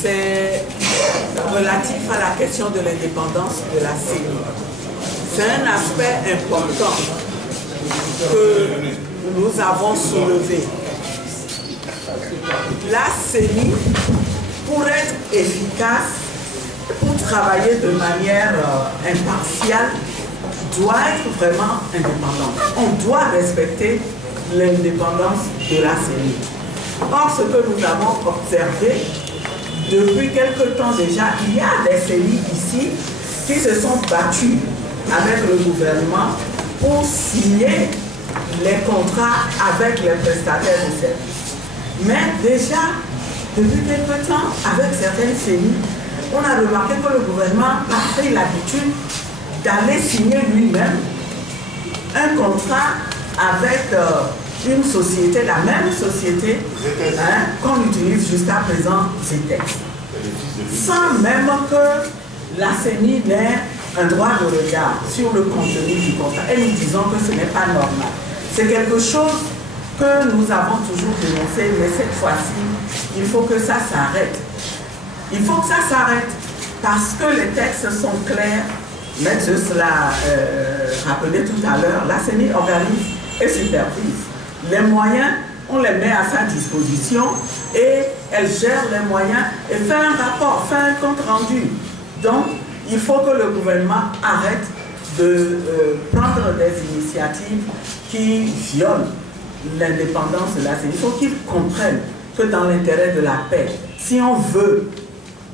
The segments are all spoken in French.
c'est relatif à la question de l'indépendance de la CENI. C'est un aspect important que nous avons soulevé. La CENI, pour être efficace, pour travailler de manière impartiale, doit être vraiment indépendante. On doit respecter l'indépendance de la CENI. Or, ce que nous avons observé depuis quelque temps déjà, il y a des CENI ici qui se sont battus avec le gouvernement pour signer les contrats avec les prestataires de services. Mais déjà, depuis quelque temps, avec certaines CENI, on a remarqué que le gouvernement a pris l'habitude d'aller signer lui-même un contrat avec une société, la même société qu'on utilise jusqu'à présent, Zetex, sans même que la CENI n'ait un droit de regard sur le contenu du contrat. Et nous disons que ce n'est pas normal. C'est quelque chose que nous avons toujours dénoncé, mais cette fois-ci, il faut que ça s'arrête. Il faut que ça s'arrête parce que les textes sont clairs. Maître l'a rappelé tout à l'heure, la CENI organise et supervise. Les moyens, on les met à sa disposition et elle gère les moyens et fait un rapport, fait un compte rendu. Donc, il faut que le gouvernement arrête de prendre des initiatives qui violent l'indépendance de la CENI. Il faut qu'ils comprennent que dans l'intérêt de la paix, si on veut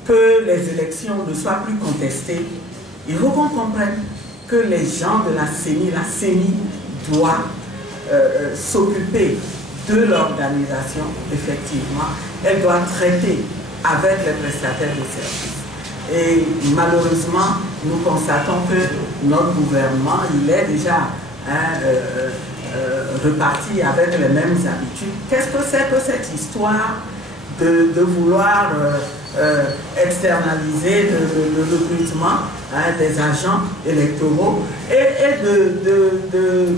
que les élections ne soient plus contestées, il faut qu'on comprenne que les gens de la CENI doit s'occuper de l'organisation, effectivement. Elle doit traiter avec les prestataires de services. Et malheureusement, nous constatons que notre gouvernement, il est déjà reparti avec les mêmes habitudes. Qu'est-ce que c'est que cette histoire de vouloir externaliser le recrutement des agents électoraux et de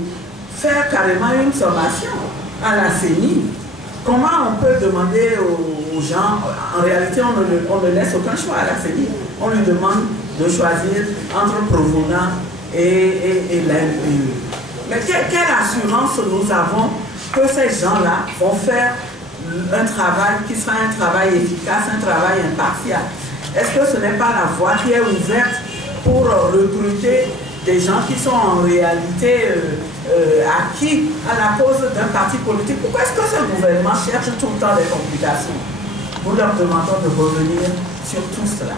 faire carrément une sommation à la CENI? Comment on peut demander aux gens, en réalité on ne laisse aucun choix à la CENI, on lui demande de choisir entre Provona et l'ANPE. Mais quelle assurance nous avons que ces gens-là vont faire un travail qui sera un travail efficace, un travail impartial? Est-ce que ce n'est pas la voie qui est ouverte pour recruter des gens qui sont en réalité acquis à la cause d'un parti politique? Pourquoi est-ce que ce gouvernement cherche tout le temps des complications? Nous leur demandons de revenir sur tout cela.